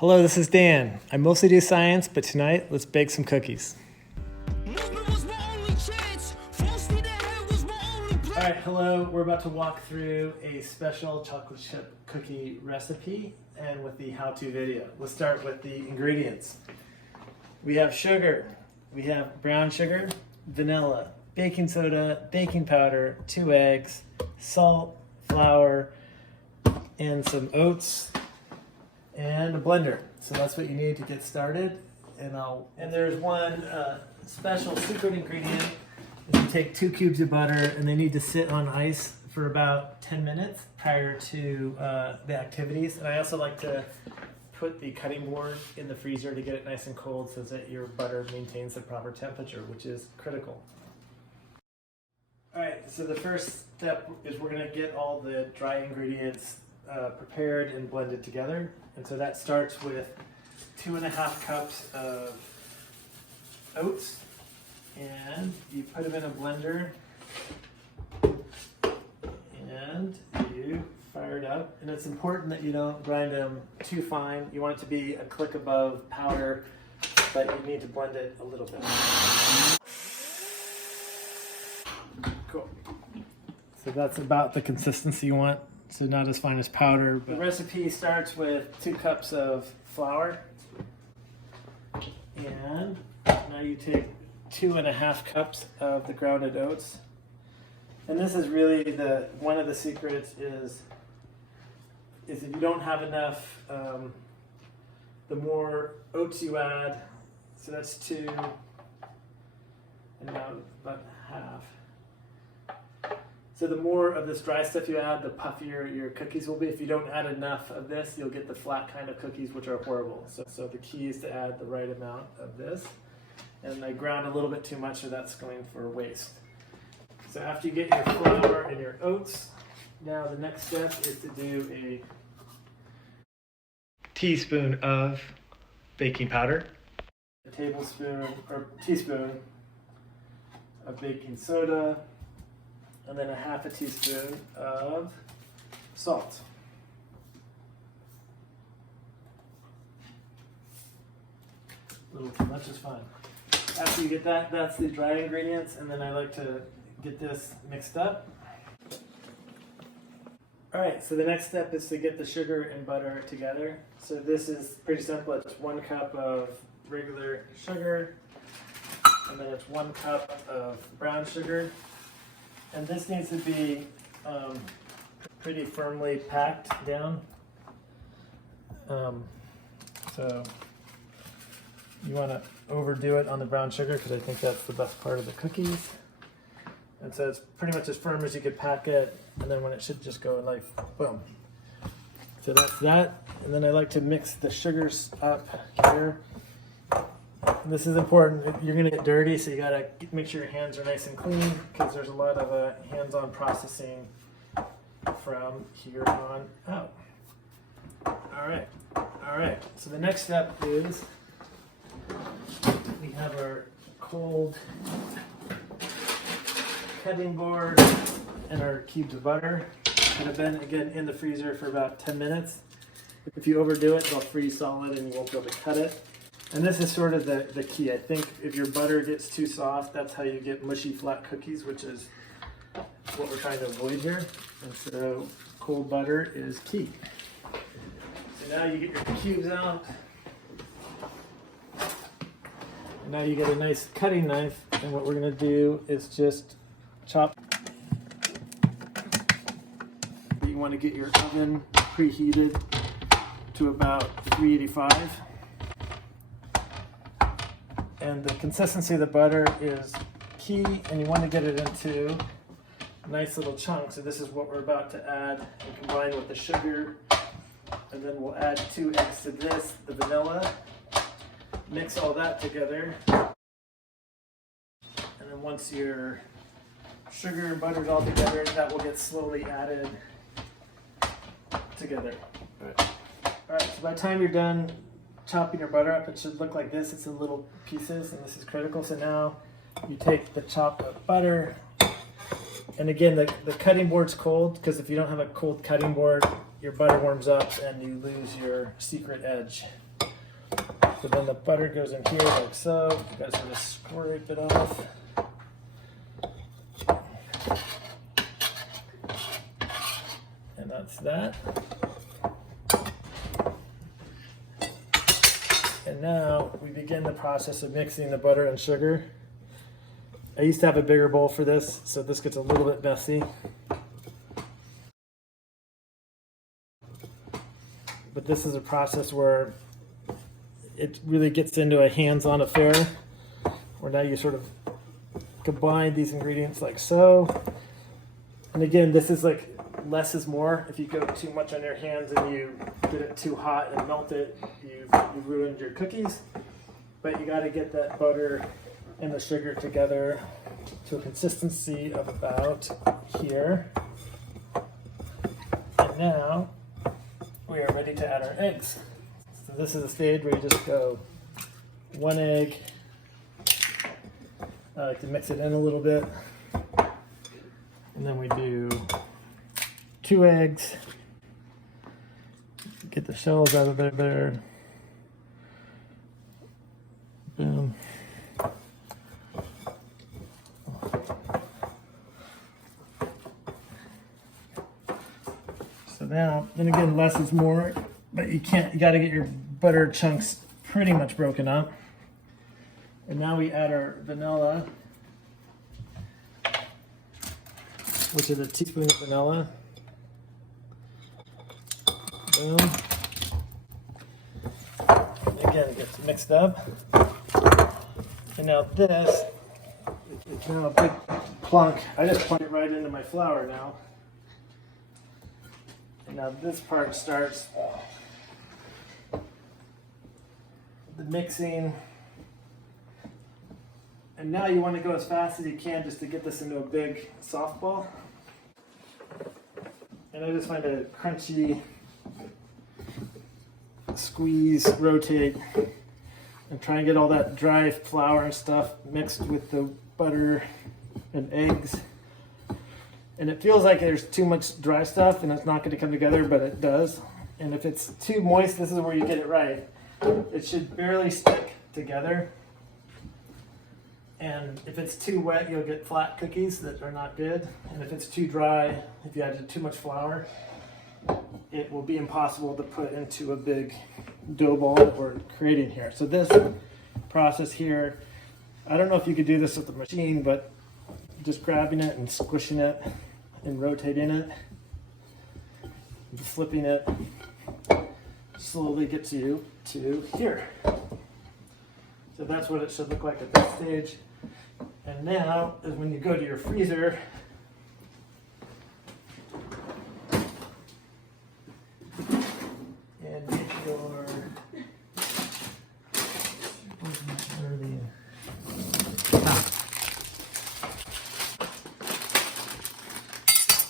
Hello, this is Dan. I mostly do science, but tonight let's bake some cookies. All right, hello. We're about to walk through a special chocolate chip cookie recipe and with the how-to video. Let's start with the ingredients. We have sugar, we have brown sugar, vanilla, baking soda, baking powder, 2 eggs, salt, flour, and some oats, and a blender. So that's what you need to get started. And there's one special secret ingredient. You take 2 cubes of butter, and they need to sit on ice for about 10 minutes prior to the activities. And I also like to put the cutting board in the freezer to get it nice and cold so that your butter maintains the proper temperature, which is critical. All right, so the first step is we're gonna get all the dry ingredients prepared and blended together. And so that starts with 2.5 cups of oats, and you put them in a blender and you fire it up. And it's important that you don't grind them too fine. You want it to be a click above powder, but you need to blend it a little bit. Cool. So that's about the consistency you want. So not as fine as powder. But the recipe starts with 2 cups of flour. And now you take 2.5 cups of the grounded oats. And this is really one of the secrets is if you don't have enough, the more oats you add, so that's 2, and now about half. So the more of this dry stuff you add, the puffier your cookies will be. If you don't add enough of this, you'll get the flat kind of cookies, which are horrible. So the key is to add the right amount of this. And I ground a little bit too much, so that's going for waste. So after you get your flour and your oats, now the next step is to do a teaspoon of baking powder, a tablespoon or teaspoon of baking soda, and then a 1/2 teaspoon of salt. A little too much is fine. After you get that, that's the dry ingredients, and then I like to get this mixed up. All right, so the next step is to get the sugar and butter together. So this is pretty simple. It's 1 cup of regular sugar, and then it's 1 cup of brown sugar. And this needs to be pretty firmly packed down. So you want to overdo it on the brown sugar because I think that's the best part of the cookies. And so it's pretty much as firm as you could pack it, and then when it should just go like boom. So that's that. And then I like to mix the sugars up here. And this is important. You're going to get dirty, so you got to make sure your hands are nice and clean because there's a lot of hands-on processing from here on out. All right. So the next step is we have our cold cutting board and our cubes of butter that have been, again, in the freezer for about 10 minutes. If you overdo it, they'll freeze solid and you won't be able to cut it. And this is sort of the key. I think if your butter gets too soft, that's how you get mushy flat cookies, which is what we're trying to avoid here. And so cold butter is key. So now you get your cubes out. And now you get a nice cutting knife. And what we're going to do is just chop. You want to get your oven preheated to about 385. And the consistency of the butter is key, and you want to get it into nice little chunks. So this is what we're about to add and combine with the sugar. And then we'll add 2 eggs to this, the vanilla. Mix all that together. And then once your sugar and butter is all together, that will get slowly added together. All right, so by the time you're done chopping your butter up, it should look like this. It's in little pieces, and this is critical. So now you take the chopped up butter, and again, the cutting board's cold, because if you don't have a cold cutting board, your butter warms up and you lose your secret edge. So then the butter goes in here like so. You guys can just scrape it off. And that's that. And now we begin the process of mixing the butter and sugar. I used to have a bigger bowl for this, so this gets a little bit messy. But this is a process where it really gets into a hands-on affair, where now you sort of combine these ingredients like so. And again, this is like less is more. If you go too much on your hands and you get it too hot and melt it, you've ruined your cookies. But you got to get that butter and the sugar together to a consistency of about here. And now we are ready to add our eggs. So this is a stage where you just go 1 egg. I like to mix it in a little bit. And then we do 2 eggs. Get the shells out of there. Boom. So now, then again, less is more, but you got to get your butter chunks pretty much broken up. And now we add our vanilla, which is a teaspoon of vanilla. Boom. Again, it gets mixed up. And now this, it's now a big plunk. I just plunk it right into my flour now. And now this part starts the mixing. And now you want to go as fast as you can just to get this into a big softball. And I just find a crunchy squeeze, rotate, and try and get all that dry flour and stuff mixed with the butter and eggs. And it feels like there's too much dry stuff and it's not going to come together, but it does. And if it's too moist, this is where you get it right. It should barely stick together. And if it's too wet, you'll get flat cookies that are not good. And if it's too dry, if you add too much flour, it will be impossible to put into a big dough ball that we're creating here. So this process here, I don't know if you could do this with the machine, but just grabbing it and squishing it and rotating it, and flipping it, slowly gets you to here. So that's what it should look like at this stage. And now is when you go to your freezer, and get your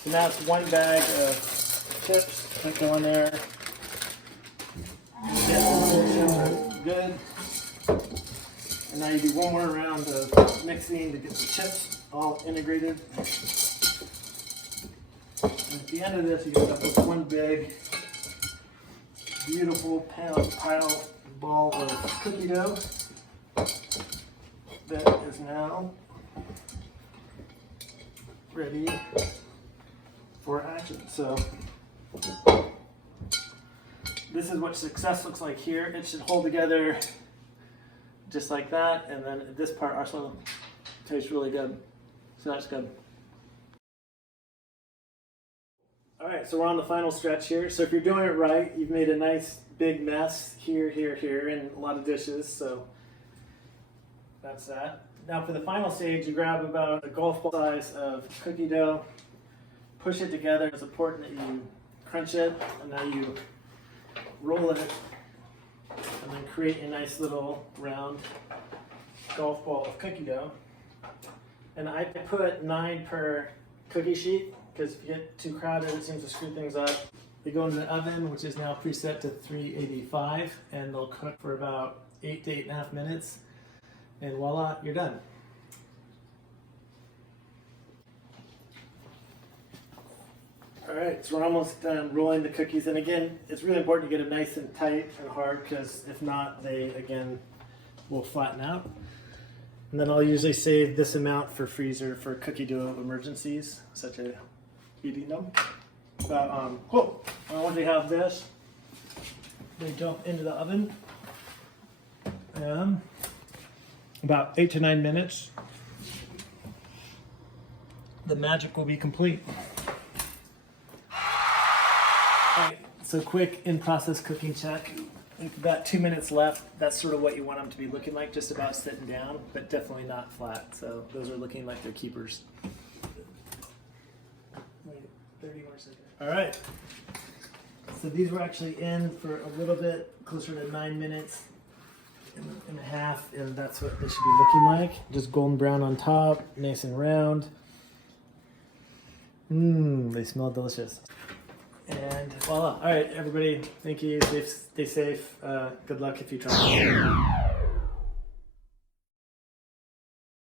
so now it's 1 bag of chips that go in there. Good. And now you do 1 more round of mixing to get the chips all integrated. And at the end of this, you end up with 1 big, beautiful pile ball of cookie dough that is now ready for action. So this is what success looks like here. It should hold together just like that, and then this part also tastes really good. So that's good. All right, so we're on the final stretch here. So if you're doing it right, you've made a nice big mess here, and a lot of dishes, so that's that. Now for the final stage, you grab about a golf ball size of cookie dough, push it together. It's important that you crunch it, and now you roll it, and then create a nice little round golf ball of cookie dough. And I put 9 per cookie sheet, because if you get too crowded, it seems to screw things up. They go into the oven, which is now preset to 385, and they'll cook for about 8 to 8.5 minutes. And voila, you're done. All right, so we're almost done rolling the cookies. And again, it's really important to get them nice and tight and hard, because if not, they, again, will flatten out. And then I'll usually save this amount for freezer for cookie dough emergencies, such as eating them. But cool. Once we have this, they jump into the oven. About 8 to 9 minutes. The magic will be complete. Alright, so quick in-process cooking check. We've about 2 minutes left. That's sort of what you want them to be looking like, just about sitting down, but definitely not flat. So those are looking like they're keepers. Wait, 30 more seconds. Alright. So these were actually in for a little bit, closer to 9 minutes and a half, and that's what they should be looking like. Just golden brown on top, nice and round. They smell delicious. And voila. All right, everybody, thank you. Stay safe. Good luck if you try.